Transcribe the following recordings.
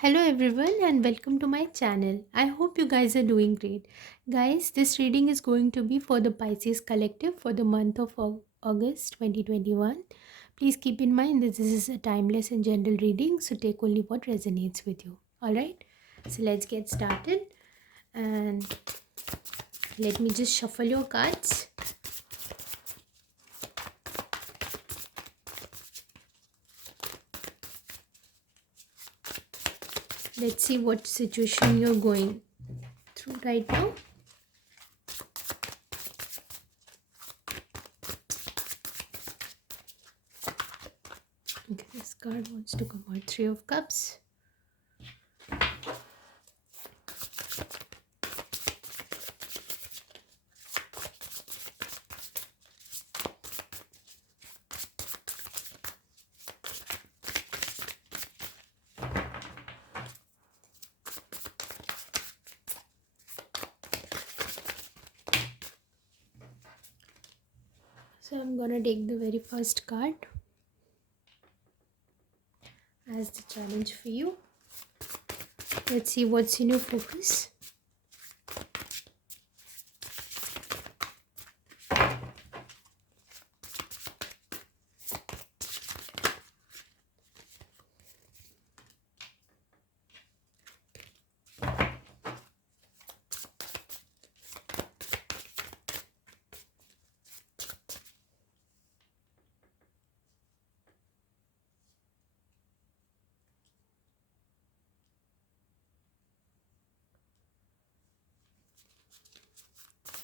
Hello everyone and welcome to my channel. I hope you guys are doing great. Guys, this reading is going to be for the Pisces collective for the month of August 2021. Please keep in mind that this is a timeless and general reading, so take only what resonates with you. Alright, so let's get started and let me just shuffle your cards. Let's see what situation you're going through right now. Okay, this card wants to come out. Three of Cups. So I'm gonna take the very first card as the challenge for you. Let's see what's in your focus.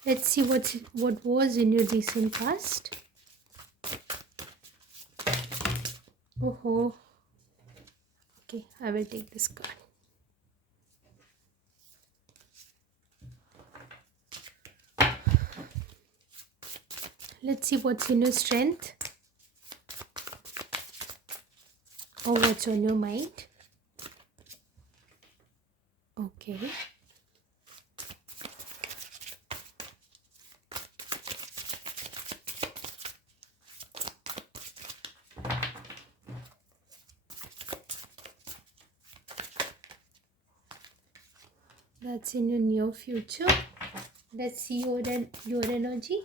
Let's see what was in your recent past. Oh, okay, I will take this card. Let's see what's in your strength or what's on your mind. Okay. That's in your near future. Let's see your energy.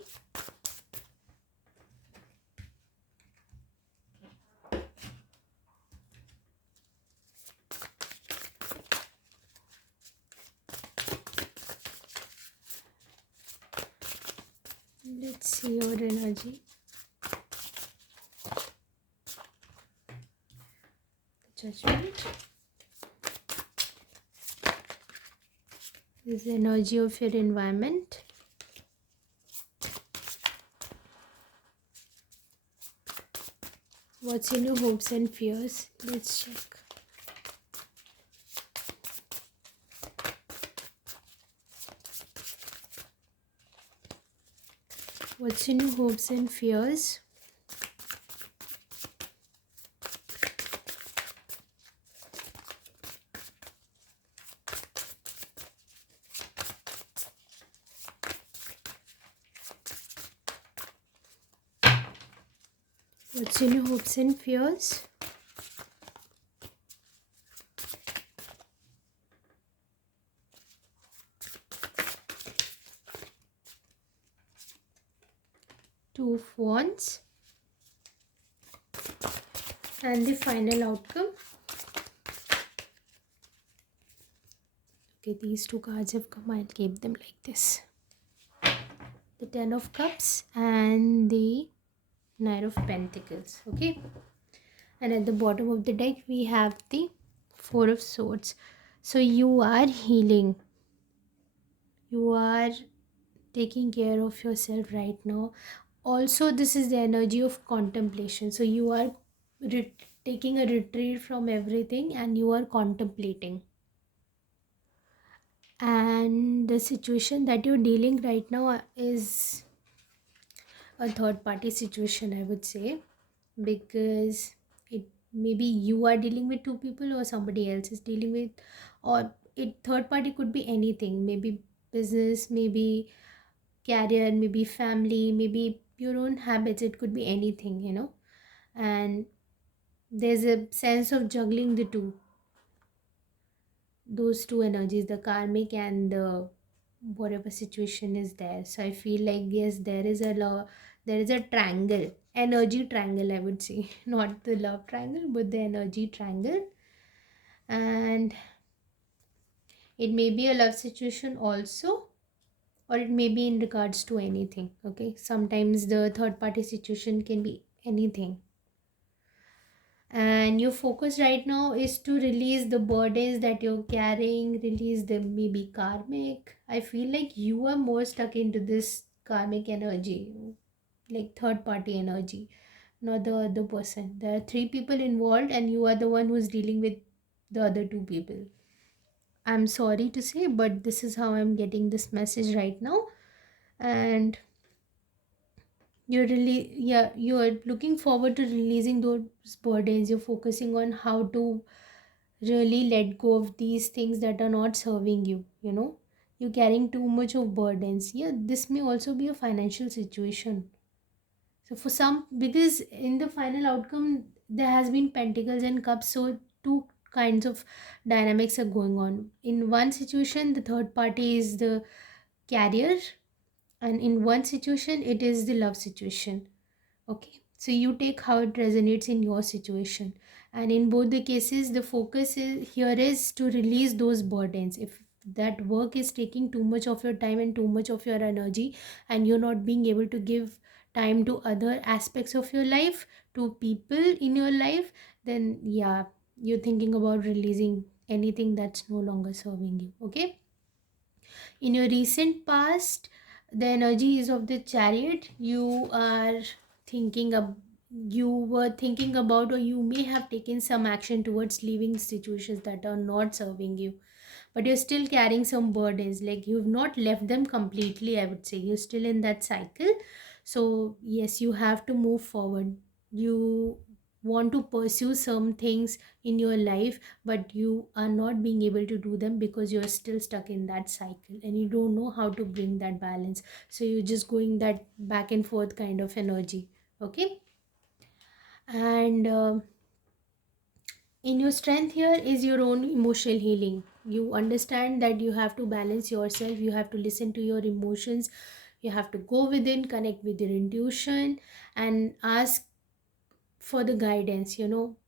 Let's see your energy. Judgment. This is the energy of your environment. What's in your hopes and fears? Let's check. What's in your hopes and fears? What's in your hopes and fears? Two of Wands. And the final outcome. Okay, these two cards have come. I'll keep them like this. The Ten of Cups and the Knight of Pentacles. Okay. And at the bottom of the deck, we have the Four of Swords. So you are healing. You are taking care of yourself right now. Also, this is the energy of contemplation. So you are taking a retreat from everything and you are contemplating. And the situation that you're dealing right now is a third party situation, I would say, because it maybe you are dealing with two people or somebody else is dealing with, or it third party could be anything, maybe business, maybe career, maybe family, maybe your own habits. It could be anything. And there's a sense of juggling the two. those two energies, the karmic and the whatever situation is there. So I feel like yes, there is a there is a triangle, energy triangle, I would say. Not the love triangle, but the energy triangle. And it may be a love situation also, or it may be in regards to anything. Okay, sometimes the third party situation can be anything. And your focus right now is to release the burdens that you're carrying, release the maybe karmic. I feel like you are more stuck into this karmic energy, like third party energy, not the other person. There are three people involved and you are the one who's dealing with the other two people. I'm sorry to say, but this is how I'm getting this message right now. And you're really, yeah, you're looking forward to releasing those burdens. You're focusing on how to really let go of these things that are not serving you, you're carrying too much of burdens. Yeah, this may also be a financial situation. So for some, because in the final outcome there has been pentacles and cups, so two kinds of dynamics are going on. In one situation the third party is the carrier, and in one situation it is the love situation. Okay, so you take how it resonates in your situation. And in both the cases the focus is here is to release those burdens. If that work is taking too much of your time and too much of your energy, and you're not being able to give time to other aspects of your life, to people in your life, then yeah, you're thinking about releasing anything that's no longer serving you. Okay, in your recent past, the energy is of the chariot. You are thinking of, you were thinking about, or you may have taken some action towards leaving situations that are not serving you, but you're still carrying some burdens. Like you've not left them completely, I would say. You're still in that cycle. So yes, you have to move forward. You want to pursue some things in your life, but you are not being able to do them because you're still stuck in that cycle and you don't know how to bring that balance. So you're just going that back and forth kind of energy. Okay, and in your strength here is your own emotional healing. You understand that you have to balance yourself, you have to listen to your emotions, you have to go within, connect with your intuition, and ask for the guidance.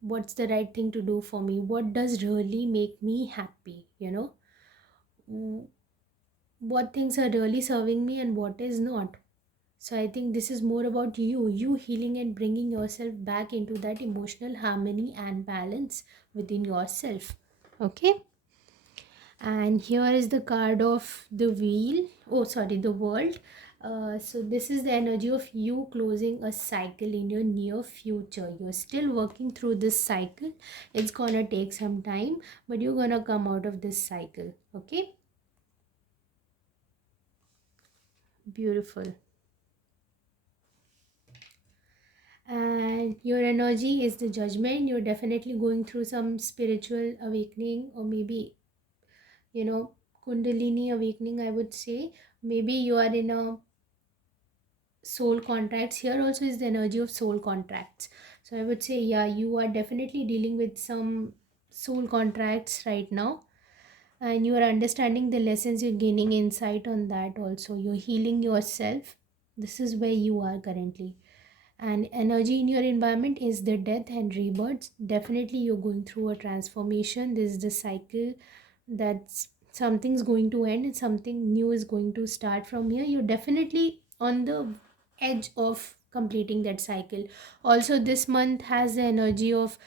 What's the right thing to do for me, what does really make me happy, W- what things are really serving me and what is not. So I think this is more about you healing and bringing yourself back into that emotional harmony and balance within yourself. Okay, and here is the card of the wheel, oh sorry, the world. So this is the energy of you closing a cycle in your near future. You're still working through this cycle. It's gonna take some time, but you're gonna come out of this cycle. Okay, beautiful. And your energy is the judgment. You're definitely going through some spiritual awakening, or maybe kundalini awakening, I would say. Maybe you are in a soul contracts. Here also is the energy of soul contracts. So I would say yeah, you are definitely dealing with some soul contracts right now, and you are understanding the lessons, you're gaining insight on that. Also you're healing yourself. This is where you are currently. And energy in your environment is the death and rebirth. Definitely you're going through a transformation. This is the cycle, that's something's going to end and something new is going to start from here. You're definitely on the edge of completing that cycle. Also this month has the energy of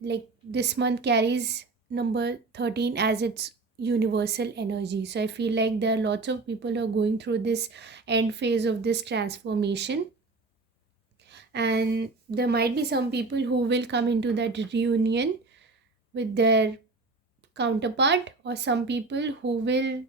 like this month carries number 13 as its universal energy. So I feel like there are lots of people who are going through this end phase of this transformation, and there might be some people who will come into that reunion with their counterpart, or some people who will,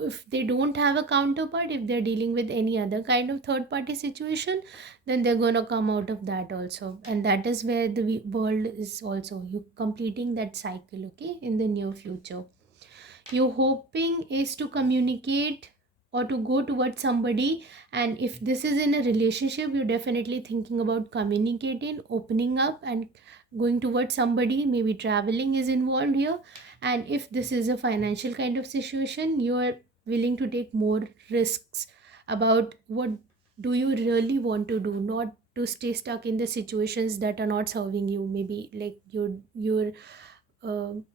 if they don't have a counterpart, if they're dealing with any other kind of third party situation, then they're going to come out of that also. And that is where the world is also you completing that cycle. Okay, in the near future you're hoping is to communicate or to go towards somebody. And if this is in a relationship, you're definitely thinking about communicating, opening up, and going towards somebody, maybe traveling is involved here. And if this is a financial kind of situation, you are willing to take more risks about what do you really want to do, not to stay stuck in the situations that are not serving you. Maybe like you're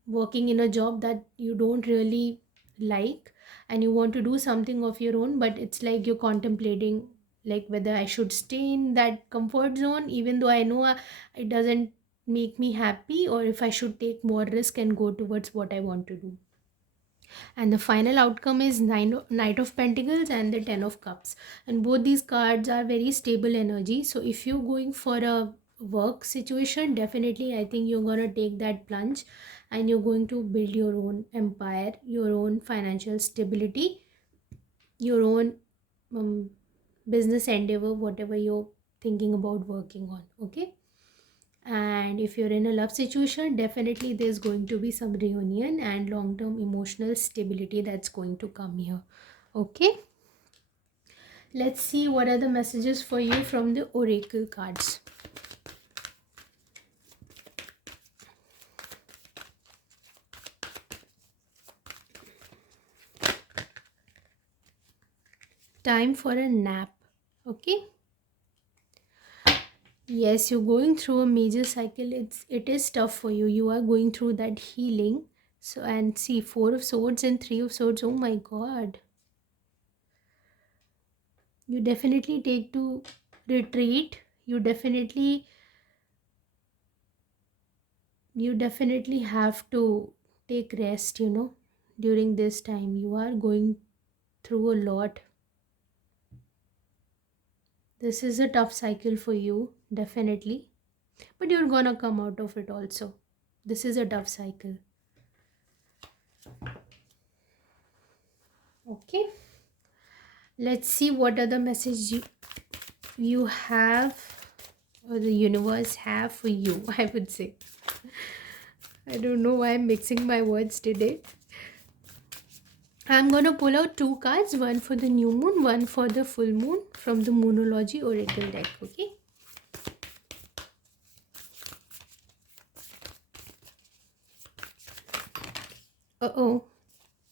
working in a job that you don't really like, and you want to do something of your own, but it's like you're contemplating like whether I should stay in that comfort zone even though I know it doesn't make me happy, or if I should take more risk and go towards what I want to do. And the final outcome is Knight of Pentacles and the Ten of Cups, and both these cards are very stable energy. So if you're going for a work situation, definitely I think you're going to take that plunge and you're going to build your own empire, your own financial stability, your own um, business endeavor, whatever you're thinking about working on. Okay. And if you're in a love situation, definitely there's going to be some reunion and long term emotional stability that's going to come here. Okay, let's see what are the messages for you from the oracle cards. Time for a nap. Okay, yes, you're going through a major cycle. It is tough for you. You are going through that healing. So, and see, 4 of Swords and 3 of Swords. Oh my god, you definitely take to retreat. You definitely have to take rest, during this time. You are going through a lot. This is a tough cycle for you, definitely. But you're gonna come out of it also. This is a tough cycle. Okay. Let's see what other message you have, or the universe have for you, I would say. I don't know why I'm mixing my words today. I'm going to pull out 2 cards, one for the new moon, one for the full moon from the Moonology Oracle deck, okay? Uh-oh,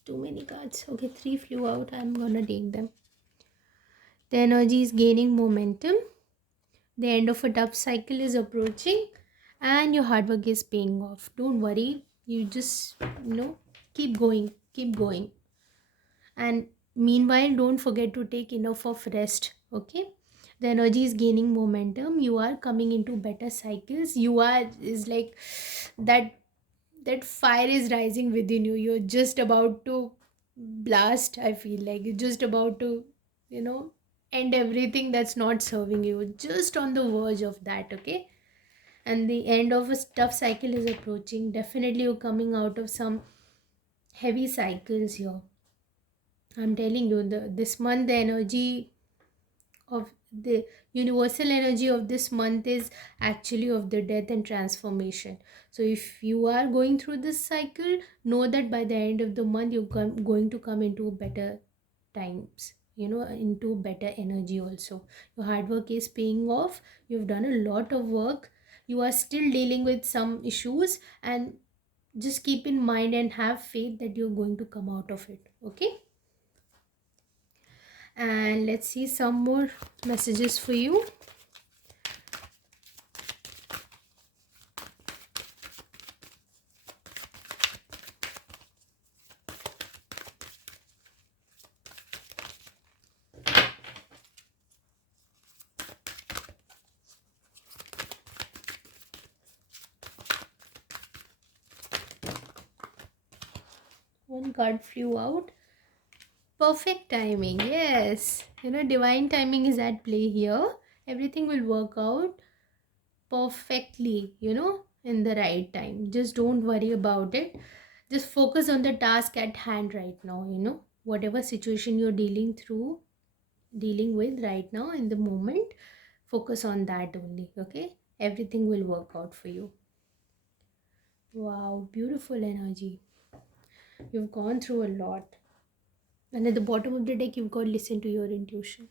too many cards. Okay, 3 flew out. I'm going to take them. The energy is gaining momentum. The end of a tough cycle is approaching and your hard work is paying off. Don't worry. You just, keep going. Keep going. And meanwhile, don't forget to take enough of rest, okay? The energy is gaining momentum. You are coming into better cycles. You are is like that fire is rising within you. You're just about to blast. I feel like you're just about to, you know end everything that's not serving you. Just on the verge of that, okay? And the end of a tough cycle is approaching. Definitely you're coming out of some heavy cycles here. I'm telling you, this month the energy of the universal energy of this month is actually of the death and transformation. So if you are going through this cycle, know that by the end of the month you're going to come into better times, into better energy also. Your hard work is paying off. You've done a lot of work. You are still dealing with some issues, and just keep in mind and have faith that you're going to come out of it, okay? And let's see some more messages for you. One card flew out. Perfect timing. Yes. Divine timing is at play here. Everything will work out perfectly, in the right time. Just don't worry about it. Just focus on the task at hand right now, whatever situation you're dealing with right now in the moment, focus on that only, okay? Everything will work out for you. Wow, beautiful energy. You've gone through a lot. And at the bottom of the deck, you've got to listen to your intuition.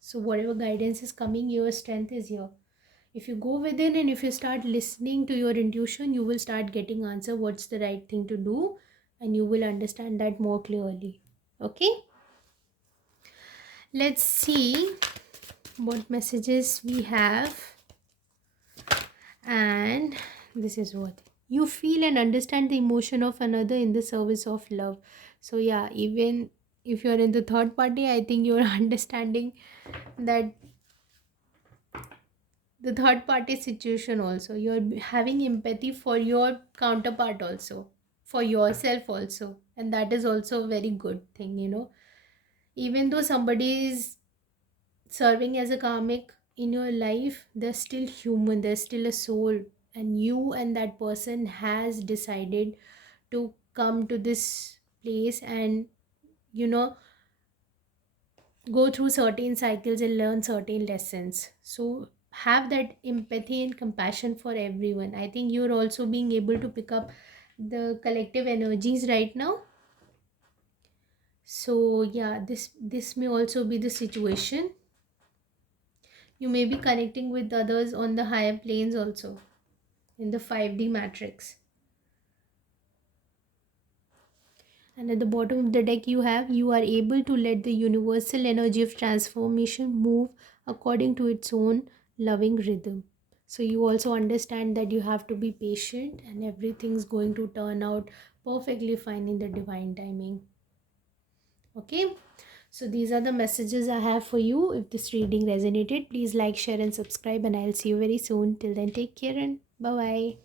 So, whatever guidance is coming, your strength is here. If you go within and if you start listening to your intuition, you will start getting answer what's the right thing to do, and you will understand that more clearly. Okay, let's see what messages we have. And this is what you feel and understand the emotion of another in the service of love. So yeah, even if you're in the third party, I think you're understanding that the third party situation also, you're having empathy for your counterpart also, for yourself also, and that is also a very good thing, even though somebody is serving as a karmic in your life, they're still human, there's still a soul, and you and that person has decided to come to this place and you know go through certain cycles and learn certain lessons. So have that empathy and compassion for everyone. I think you're also being able to pick up the collective energies right now. So yeah, this may also be the situation. You may be connecting with others on the higher planes also, in the 5D matrix. And at the bottom of the deck, you are able to let the universal energy of transformation move according to its own loving rhythm. So you also understand that you have to be patient and everything's going to turn out perfectly fine in the divine timing. Okay, so these are the messages I have for you. If this reading resonated, please like, share, and subscribe, and I'll see you very soon. Till then, take care and bye bye.